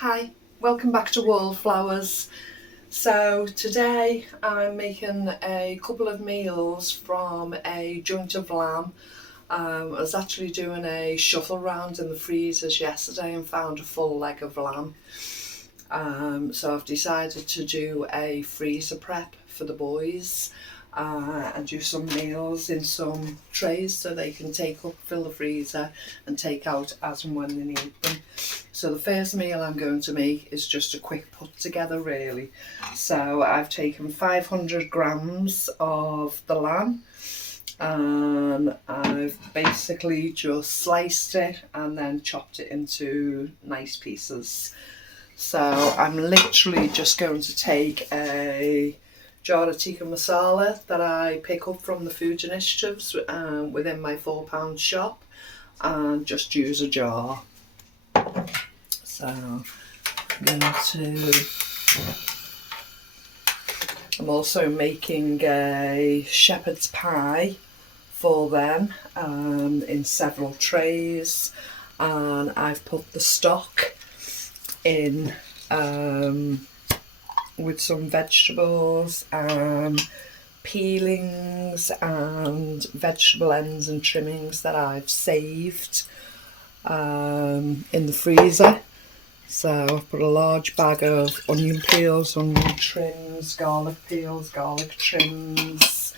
Hi, welcome back to Wallflowers. So today I'm making a couple of meals from a joint of lamb. I was actually doing a shuffle round in the freezers yesterday and found a full leg of lamb. So I've decided to do a freezer prep for the boys and do some meals in some trays so they can fill the freezer and take out as and when they need them. So the first meal I'm going to make is just a quick put together really. So I've taken 500 grams of the lamb and I've basically just sliced it and then chopped it into nice pieces. So I'm literally just going to take a jar of tikka masala that I pick up from the food initiatives within my £4 shop and just use a jar. So I'm also making a shepherd's pie for them in several trays, and I've put the stock in with some vegetables and peelings and vegetable ends and trimmings that I've saved in the freezer. So I've put a large bag of onion peels, onion trims, garlic peels, garlic trims,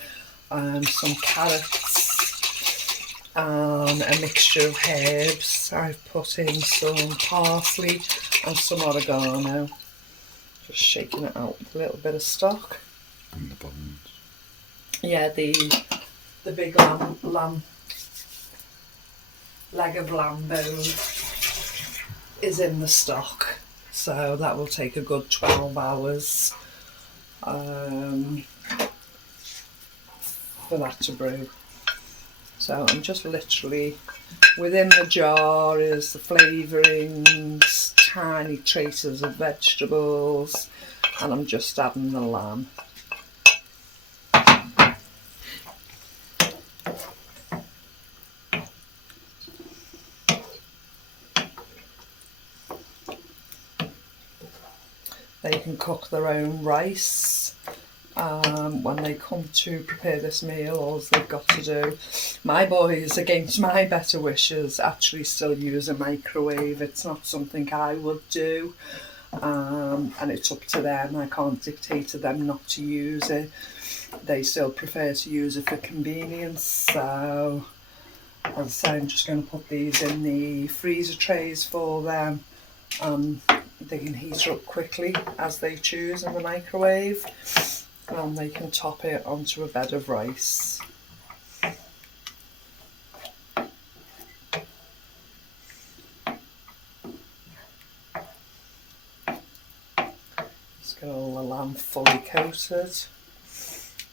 some carrots, and a mixture of herbs. I've put in some parsley and some oregano. Just shaking it out with a little bit of stock. And the bones. Yeah, the big leg of lamb bone is in the stock, so that will take a good 12 hours for that to brew. So I'm just literally, within the jar is the flavourings, tiny traces of vegetables, and I'm just adding the lamb. They can cook their own rice when they come to prepare this meal. All they've got to do, my boys, against my better wishes, actually still use a microwave. It's not something I would do, and it's up to them. I can't dictate to them not to use it. They still prefer to use it for convenience. So as I say, I'm just going to put these in the freezer trays for them. They can heat up quickly as they choose in the microwave, and they can top it onto a bed of rice. Let's get all the lamb fully coated.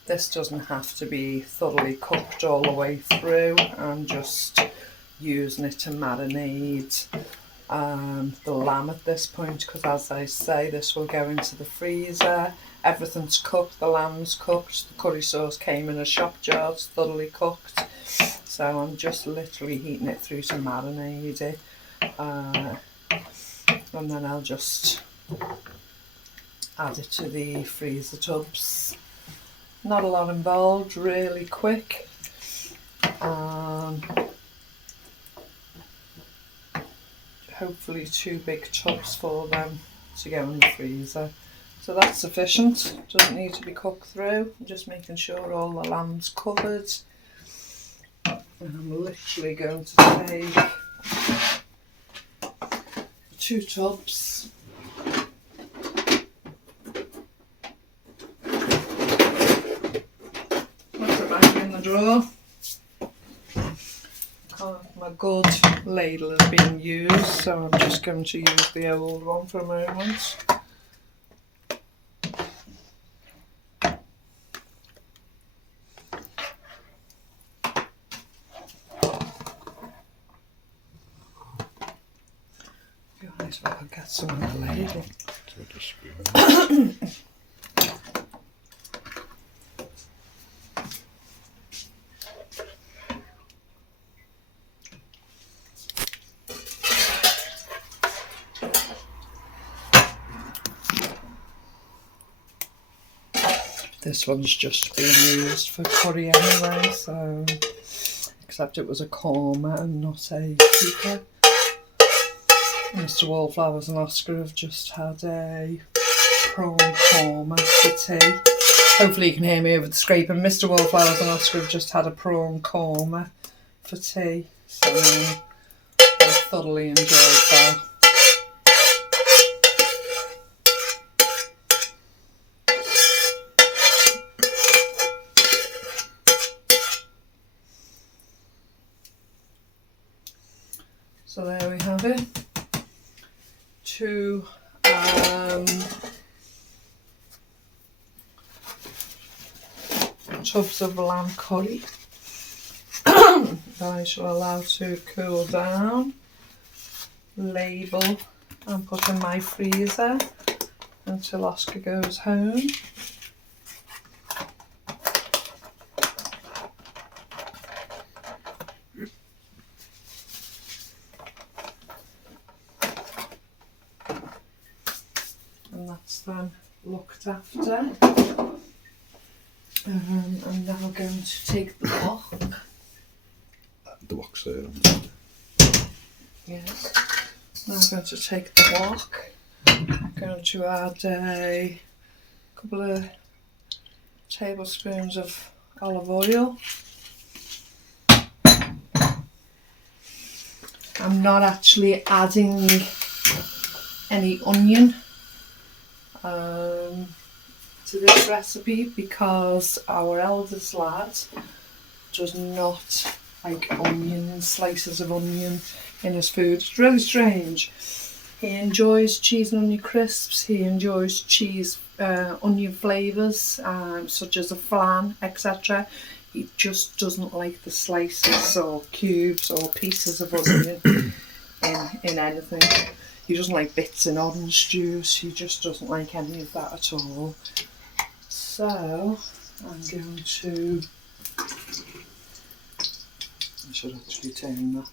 This doesn't have to be thoroughly cooked all the way through. I'm just using it to marinate the lamb at this point, because as I say, this will go into the freezer. Everything's cooked, the lamb's cooked, the curry sauce came in a shop jar, it's thoroughly cooked. So I'm just literally heating it through to marinate it, and then I'll just add it to the freezer tubs. Not a lot involved, really quick. Hopefully 2 big tubs for them to go in the freezer. So that's sufficient, doesn't need to be cooked through. I'm just making sure all the lamb's covered. And I'm literally going to take 2 tubs. Put it back in the drawer. My good ladle is being used, so I'm just going to use the old one for a moment. Guys, if I could get some of the ladle. With a spoon. This one's just being used for curry anyway, so except it was a korma and not a keeper. Mr. Wallflowers and Oscar have just had a prawn korma for tea. Hopefully you can hear me over the scraping. Mr. Wallflowers and Oscar have just had a prawn korma for tea, so I thoroughly enjoyed that. So there we have it. 2 tubs of lamb curry that I shall allow to cool down, label and put in my freezer until Oscar goes home. And that's then looked after. I'm now going to take the wok. The wok's there. Yes. Now I'm going to take the wok. I'm going to add a couple of tablespoons of olive oil. I'm not actually adding any onion to this recipe because our eldest lad does not like onion, slices of onion in his food. It's really strange. He enjoys cheese and onion crisps, he enjoys cheese, onion flavours such as a flan, etc. He just doesn't like the slices or cubes or pieces of onion in anything. He doesn't like bits in orange juice, he just doesn't like any of that at all. So I'm going to, I should actually turn that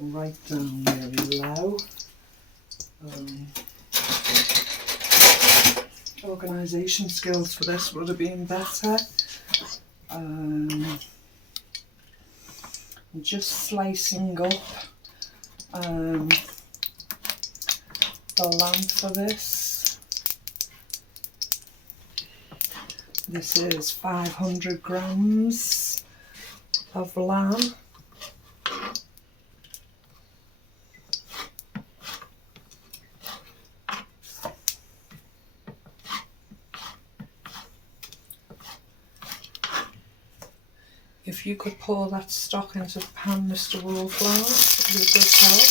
right down really low. Organisation skills for this would have been better. I'm just slicing up the lamb for this. This is 500 grams of lamb. If you could pour that stock into the pan, Mr. Wallflowers, it would be a good help.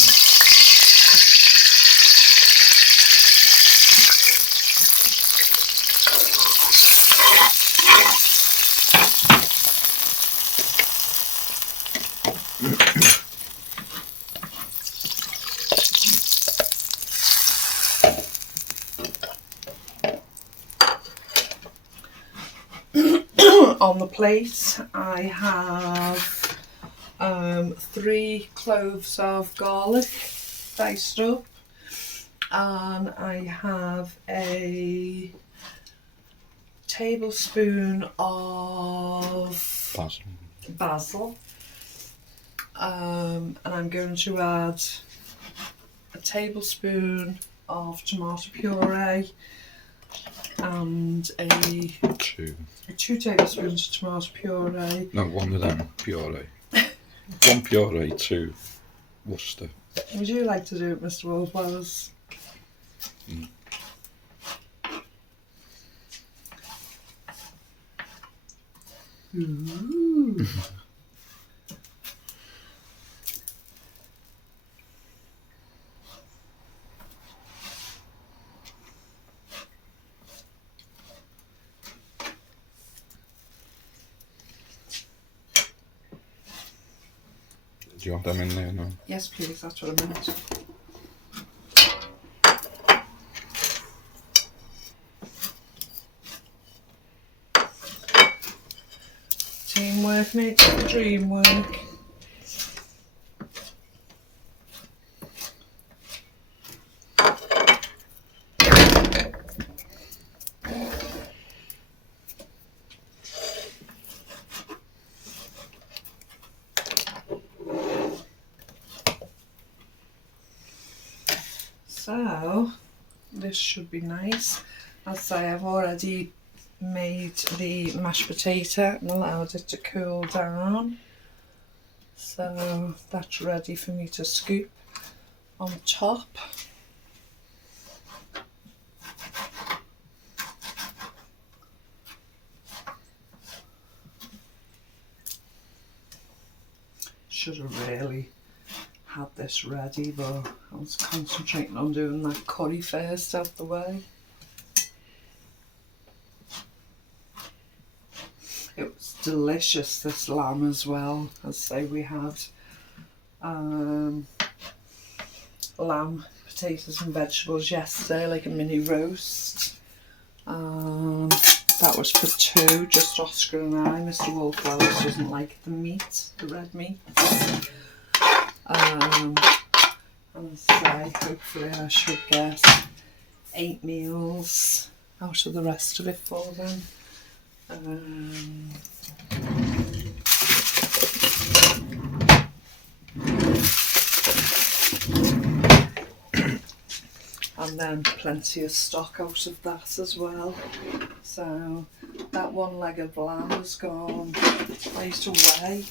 On the plate I have 3 cloves of garlic diced up, and I have a tablespoon of basil, and I'm going to add a tablespoon of tomato puree and two tablespoons of tomato puree. No, one of them puree. One puree, 2 Worcester. Would you like to do it, Mr. Wallflowers? Mm. Ooh. Do you want them in there now? Yes, please, that's what I meant. Teamwork makes the dream work. So this should be nice. As I say, I've already made the mashed potato and allowed it to cool down. So that's ready for me to scoop on top. Should have really had this ready, but I was concentrating on doing that curry first out the way. It was delicious, this lamb as well. As I say, we had lamb, potatoes and vegetables yesterday, like a mini roast. That was for two, just Oscar and I. Mr. Wallflowers doesn't like the meat, the red meat. And as I say, hopefully I should get 8 meals out of the rest of it for them. And then plenty of stock out of that as well. So that one leg of lamb has gone right away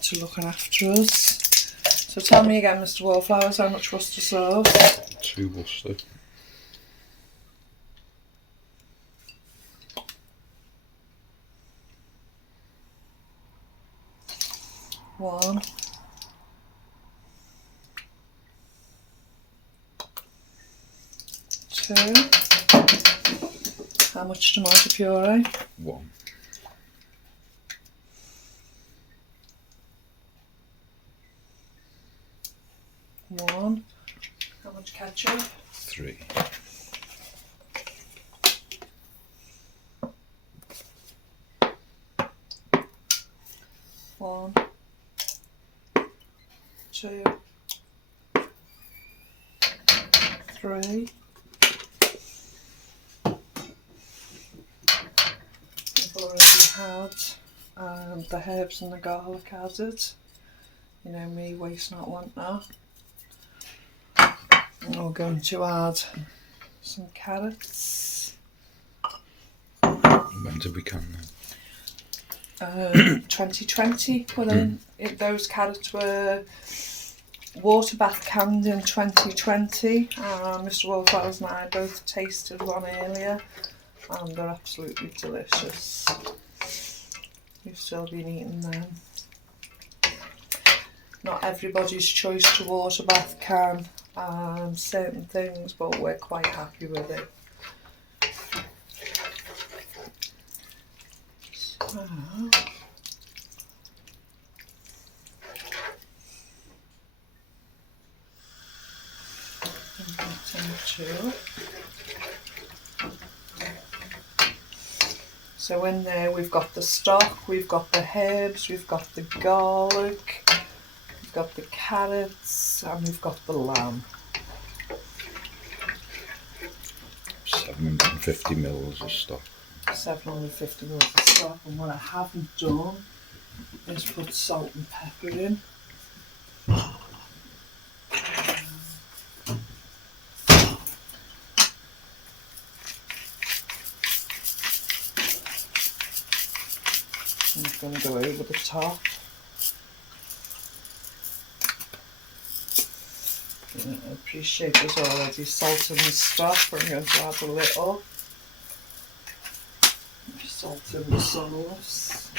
to looking after us. So tell me again, Mr. Wallflowers, how much Worcester sauce? 2 Worcester. One. Two. How much tomato puree? 1. One. How much ketchup? 3. One. Two. 3. I've already had the herbs and the garlic added. You know me, waste not, want not. And we're going to add some carrots. When did we can then? 2020, but then those carrots were water bath canned in 2020. Mr. Wallflowers and I both tasted one earlier and they're absolutely delicious. We've still been eating them. Not everybody's choice to water bath can certain things, but we're quite happy with it. So, so in there we've got the stock, we've got the herbs, we've got the garlic, we've got the carrots, and we've got the lamb. 750 mils of stock. 750 mils of stock, and what I haven't done is put salt and pepper in. I'm going to go over the top. I appreciate there's already salt in the stock, but I'm going to add a little salt in the sauce.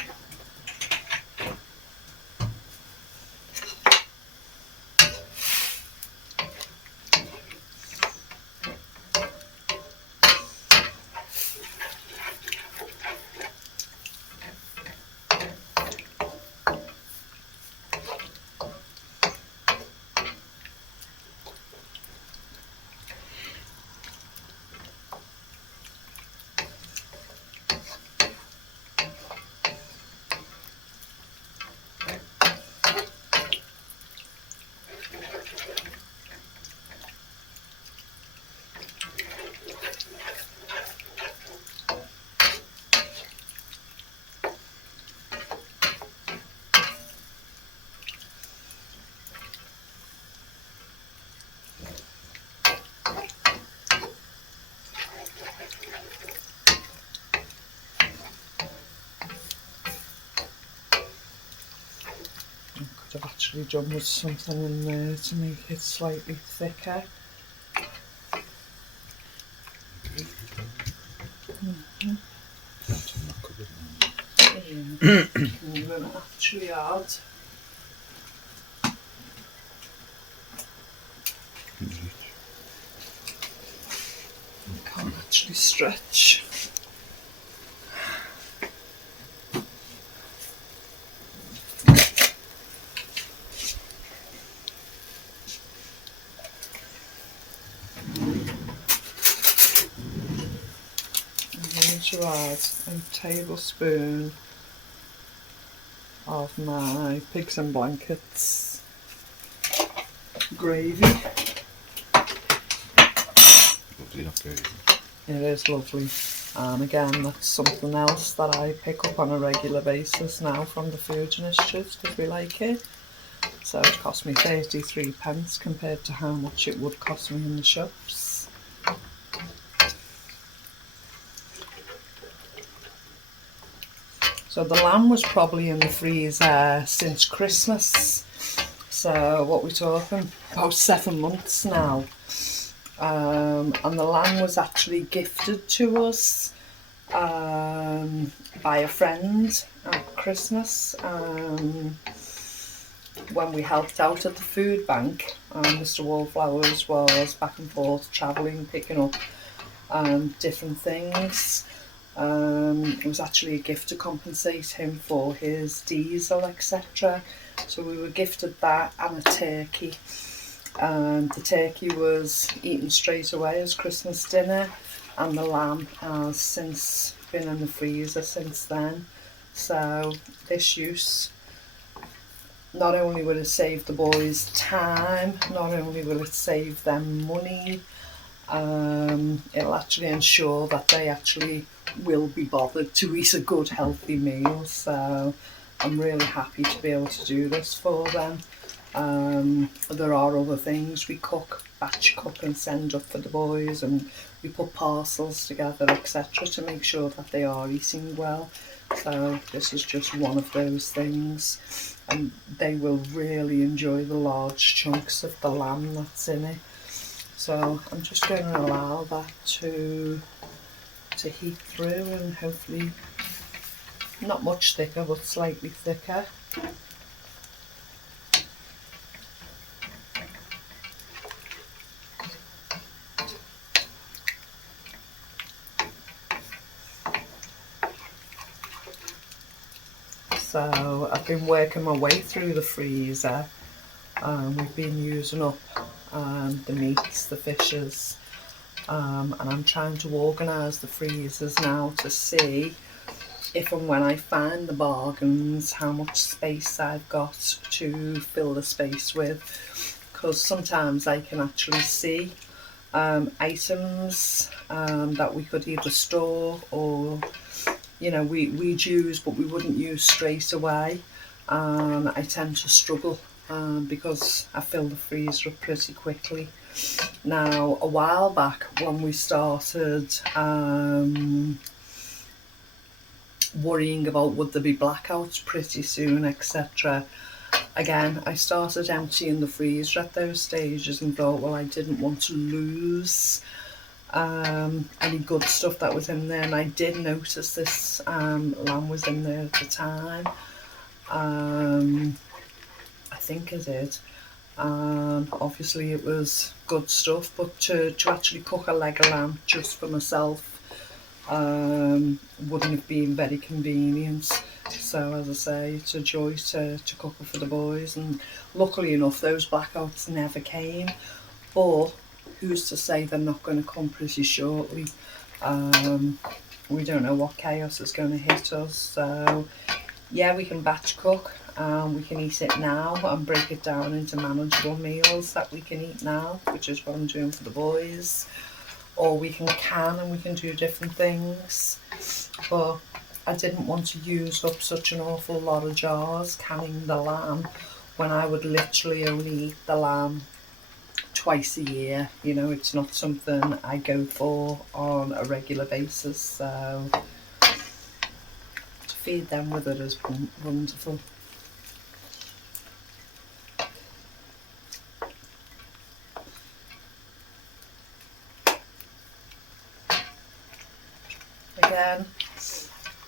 actually done with something in there to make it slightly thicker. Yeah. I'm going to actually add. Can't actually stretch. To add a tablespoon of my pigs and blankets gravy. Lovely, that gravy. It is lovely, and again that's something else that I pick up on a regular basis now from the food initiatives because we like it. So it cost me 33p compared to how much it would cost me in the shops. So the lamb was probably in the freezer since Christmas. So what we're talking, about 7 months now. And the lamb was actually gifted to us by a friend at Christmas when we helped out at the food bank. Mr. Wallflowers was back and forth travelling, picking up different things. It was actually a gift to compensate him for his diesel, etc. So we were gifted that and a turkey. The turkey was eaten straight away as Christmas dinner, and the lamb has since been in the freezer since then. So this use, not only will it save the boys time, not only will it save them money, it'll actually ensure that they actually will be bothered to eat a good healthy meal. So I'm really happy to be able to do this for them. There are other things we cook, batch cook and send up for the boys, and we put parcels together, etc., to make sure that they are eating well. So this is just one of those things, and they will really enjoy the large chunks of the lamb that's in it. So I'm just going to allow that to heat through, and hopefully not much thicker but slightly thicker. So I've been working my way through the freezer. We've been using up the meats, the fishes, and I'm trying to organise the freezers now to see if and when I find the bargains, how much space I've got to fill the space with, because sometimes I can actually see items that we could either store or we'd use but we wouldn't use straight away. I tend to struggle because I fill the freezer up pretty quickly. Now, a while back when we started worrying about would there be blackouts pretty soon, etc., again, I started emptying the freezer at those stages and thought, well, I didn't want to lose any good stuff that was in there. And I did notice this lamb was in there at the time. I think I did. Obviously it was good stuff, but to actually cook a leg of lamb just for myself wouldn't have been very convenient. So as I say, it's a joy to cook it for the boys, and luckily enough those blackouts never came, but who's to say they're not going to come pretty shortly. We don't know what chaos is going to hit us. So yeah, we can batch cook, we can eat it now and break it down into manageable meals that we can eat now, which is what I'm doing for the boys. Or we can can and we can do different things. But I didn't want to use up such an awful lot of jars canning the lamb when I would literally only eat the lamb twice a year. It's not something I go for on a regular basis. So to feed them with it is wonderful. then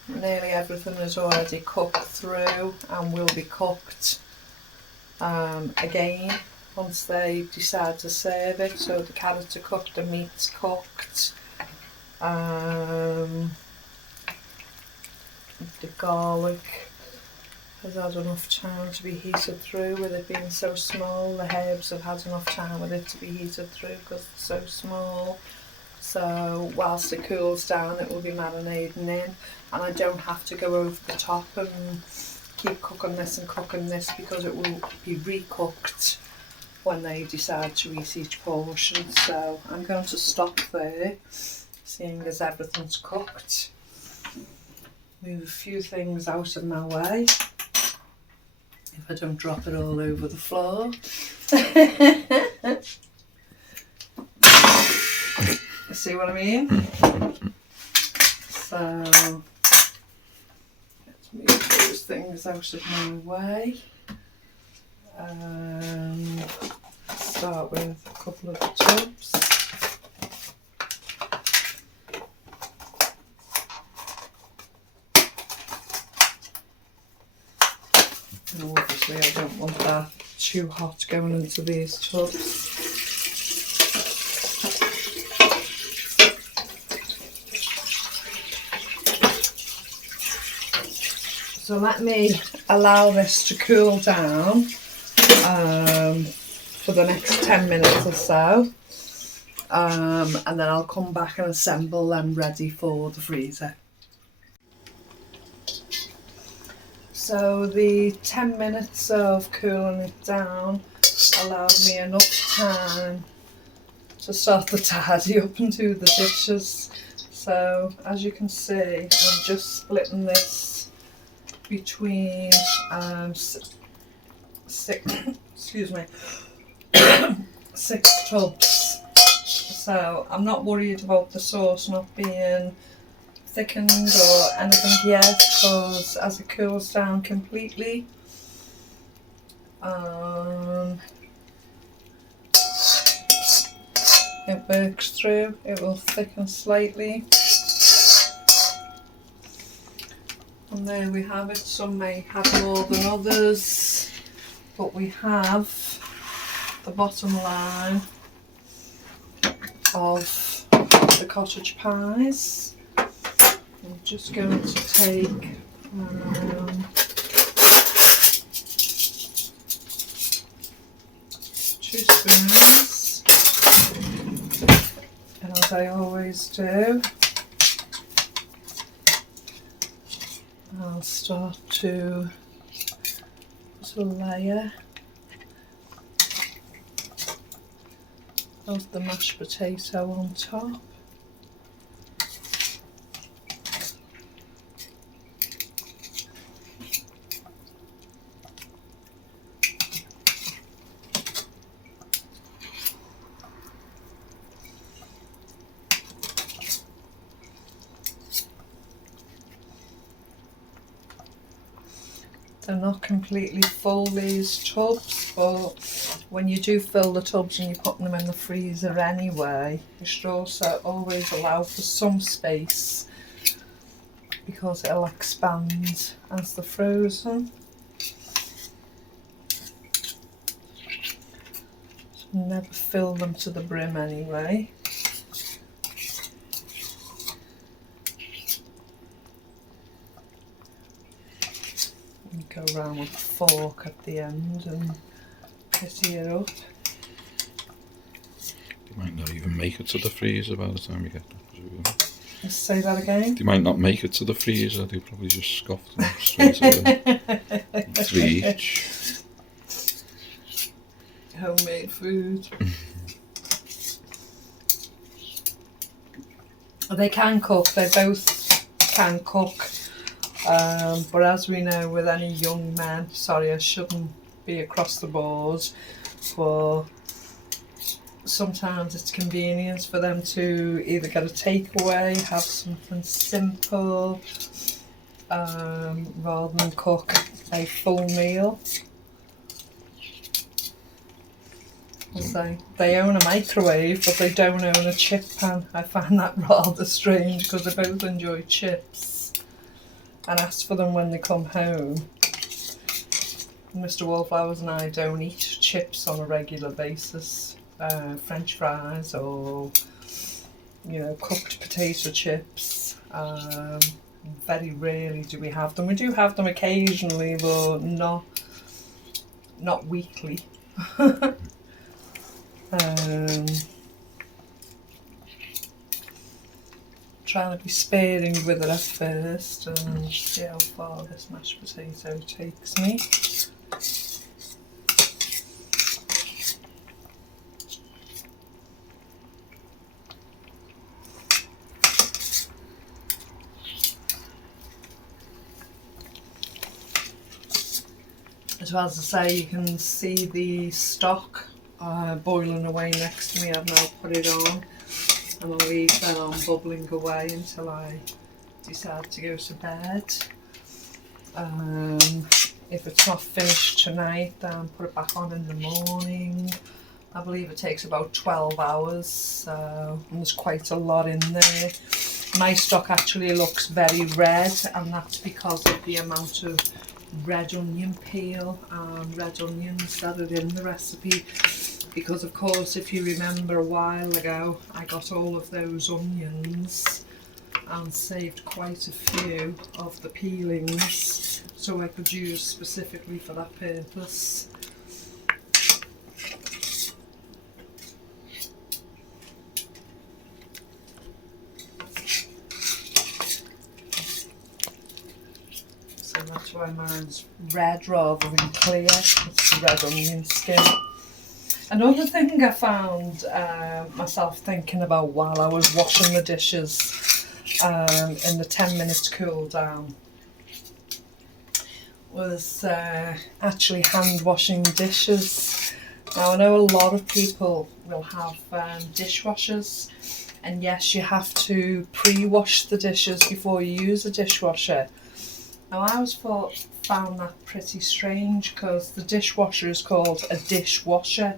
nearly everything is already cooked through and will be cooked again once they decide to serve it. So the carrots are cooked, the meat's cooked, the garlic has had enough time to be heated through. With it being so small, the herbs have had enough time with it to be heated through because it's so small. So whilst it cools down, it will be marinating in, and I don't have to go over the top and keep cooking this and cooking this, because it will be recooked when they decide to eat each portion. So I'm going to stop there, seeing as everything's cooked. Move a few things out of my way if I don't drop it all over the floor. See what I mean? So let's move those things out of my way. Start with a couple of the tubs. And obviously I don't want that too hot going into these tubs. So let me allow this to cool down for the next 10 minutes or so, and then I'll come back and assemble them ready for the freezer. So the 10 minutes of cooling it down allowed me enough time to start the tidy up and do the dishes. So as you can see, I'm just splitting this between six tubs. So I'm not worried about the sauce not being thickened or anything yet, because as it cools down completely, it works through, it will thicken slightly. And there we have it. Some may have more than others, but we have the bottom line of the cottage pies. I'm just going to take 2 spoons, and as I always do, I'll start to put a layer of the mashed potato on top. They're not completely full, these tubs, but when you do fill the tubs and you're putting them in the freezer anyway, you should also always allow for some space, because it'll expand as they're frozen. So never fill them to the brim anyway. Go around with a fork at the end and putty it up. You might not even make it to the freezer by the time you get them. Let's say that again. They might not make it to the freezer, they probably just scoff them straight away. 3 each. Homemade food. They can cook, they both can cook. But as we know with any young men, sorry, I shouldn't be across the board, but sometimes it's convenient for them to either get a takeaway, have something simple, rather than cook a full meal. say they own a microwave, but they don't own a chip pan. I find that rather strange because they both enjoy chips and ask for them when they come home. Mr. Wallflowers and I don't eat chips on a regular basis. French fries or, you know, cooked potato chips. Very rarely do we have them. We do have them occasionally, but not weekly. Trying to be sparing with it at first and see how far this mashed potato takes me. So as I say, you can see the stock boiling away next to me. I've now put it on and I'll leave that on bubbling away until I decide to go to bed. If it's not finished tonight, then put it back on in the morning. I believe it takes about 12 hours, so there's quite a lot in there. My stock actually looks very red, and that's because of the amount of red onion peel and red onions that are in the recipe. Because of course, if you remember a while ago, I got all of those onions and saved quite a few of the peelings so I could use specifically for that purpose. So that's why mine's red rather than clear. It's the red onion skin. Another thing I found myself thinking about while I was washing the dishes in the 10 minutes cool down was actually hand washing dishes. Now I know a lot of people will have dishwashers, and yes, you have to pre-wash the dishes before you use a dishwasher. Now I always found that pretty strange because the dishwasher is called a dishwasher,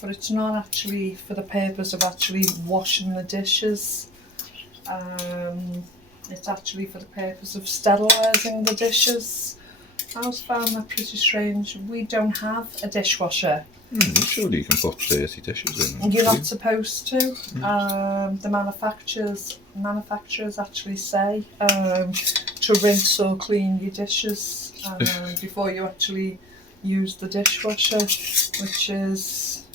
but it's not actually for the purpose of actually washing the dishes. It's actually for the purpose of sterilising the dishes. I always found that pretty strange. We don't have a dishwasher. Surely you can put dirty dishes in. You're not supposed to. The manufacturers actually say to rinse or clean your dishes before you actually use the dishwasher, which is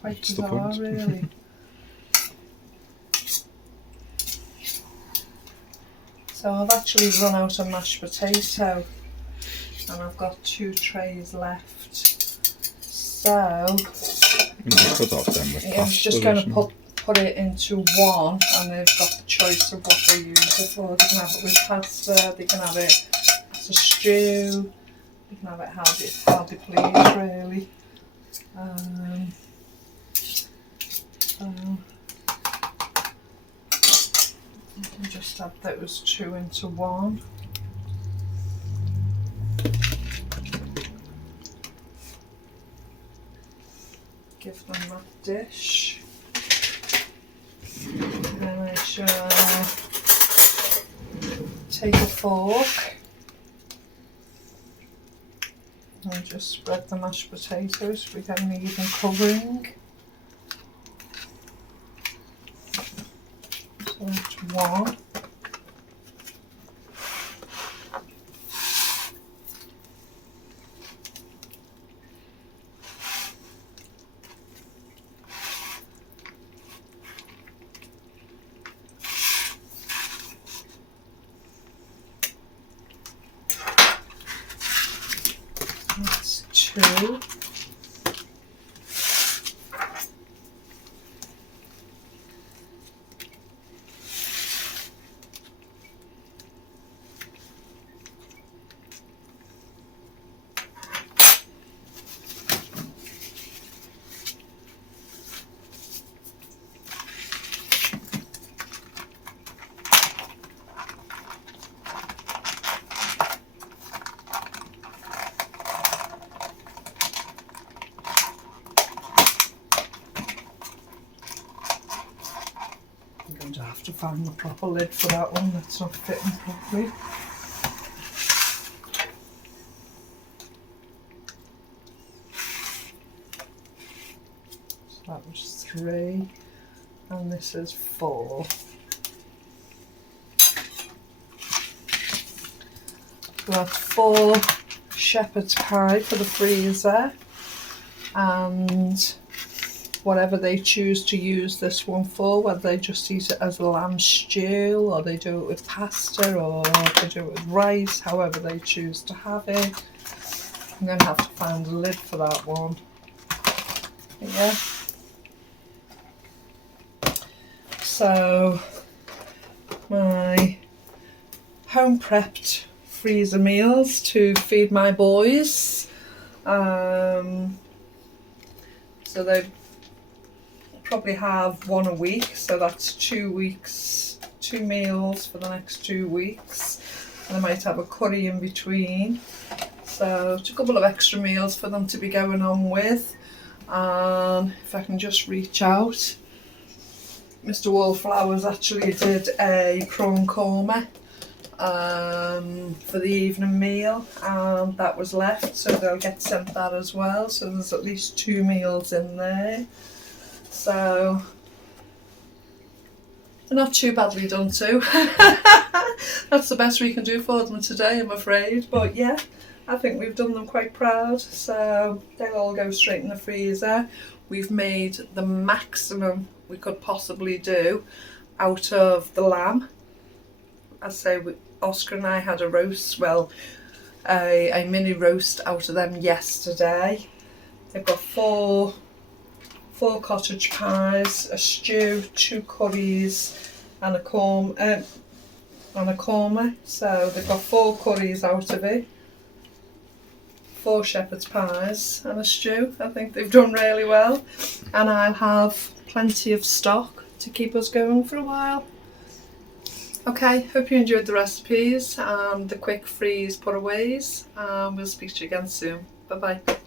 quite bizarre, really. So I've actually run out of mashed potato, and I've got 2 trays left. So I'm just going to put it into one, and they've got the choice of what they use it for. They can have it with pasta, they can have it as a stew, they can have it how they please, really. You can just add those 2 into one. Give them that dish. Then I shall take a fork and just spread the mashed potatoes so we get an even covering. So that's one. That's 2. going to have to find the proper lid for that one, that's not fitting properly. So that was 3 and this is 4. So that's 4 shepherd's pie for the freezer, and whatever they choose to use this one for, whether they just eat it as a lamb stew or they do it with pasta or they do it with rice, however they choose to have it. I'm going to have to find a lid for that one. Yeah. So my home prepped freezer meals to feed my boys. So they probably have 1 a week, so that's 2 weeks, 2 meals for the next 2 weeks, and I might have a curry in between, so it's a couple of extra meals for them to be going on with. And if I can just reach out, Mr. Wallflowers actually did a prawn korma for the evening meal, and that was left, so they'll get sent that as well, so there's at least 2 meals in there. So they're not too badly done to. That's the best we can do for them today, I'm afraid. But yeah, I think we've done them quite proud. So they'll all go straight in the freezer. We've made the maximum we could possibly do out of the lamb. I say Oscar and I had a roast, well, a mini roast out of them yesterday. They've got 4 cottage pies, a stew, 2 curries, and a korma. So they've got 4 curries out of it, 4 shepherd's pies, and a stew. I think they've done really well, and I'll have plenty of stock to keep us going for a while. Okay, hope you enjoyed the recipes and the quick freeze put-aways. We'll speak to you again soon. Bye bye.